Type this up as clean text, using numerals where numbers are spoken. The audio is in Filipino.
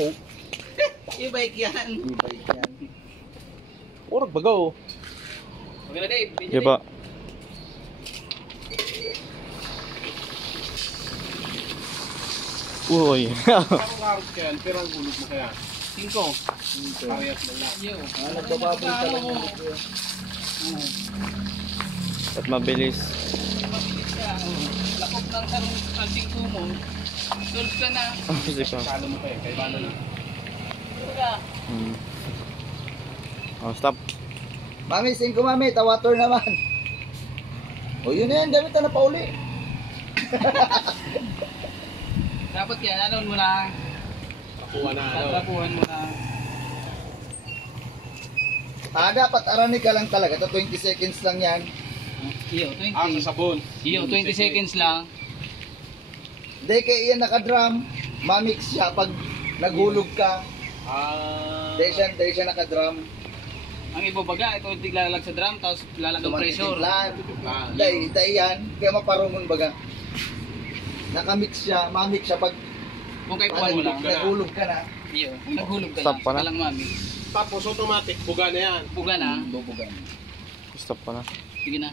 Coke. E-bike yan. E-bike yan. Urag bagaw. Okay na, Dave. Di ba? Uy. Karong-karong ka yan, pero ang gulog mo kaya. 5. Parehas lang yan. Yo. Nagbababoy talaga. At mabilis. Mabilis ka. Lakop ng sarong anting mo. Tulog ka na. Kasi pa. Kalo mo kaya, kay Bano na. Tulog ka. Oh, stop. Mami, 5 mami, tawator naman. O yun na yan, gamit na pauli. Dapat yan, ano mo na. Tapuan na ano. Tatrapuhan mo na. Dapat arani ka lang talaga. Ito 20 seconds lang yan. Iyo, Ang 20. sabon. Iyo, 20 seconds lang. Hindi kay iyan nakadrum. Mamix siya pag naghulog ka. Hindi siya nakadrum. Ang ibabaga, ito tiglalag sa drum, tapos lalagang pressure. Hindi yan. Kaya maparungon baga. Nakamix siya. Mamix siya pag Kung kay puwan mo lang. naghulog ka na. Iyo, naghulog ka Stop lang. pa na. Saka lang mami. Tapos automatic, buga na yan. Buga na. Bubugan. Stop pa na. Sige na.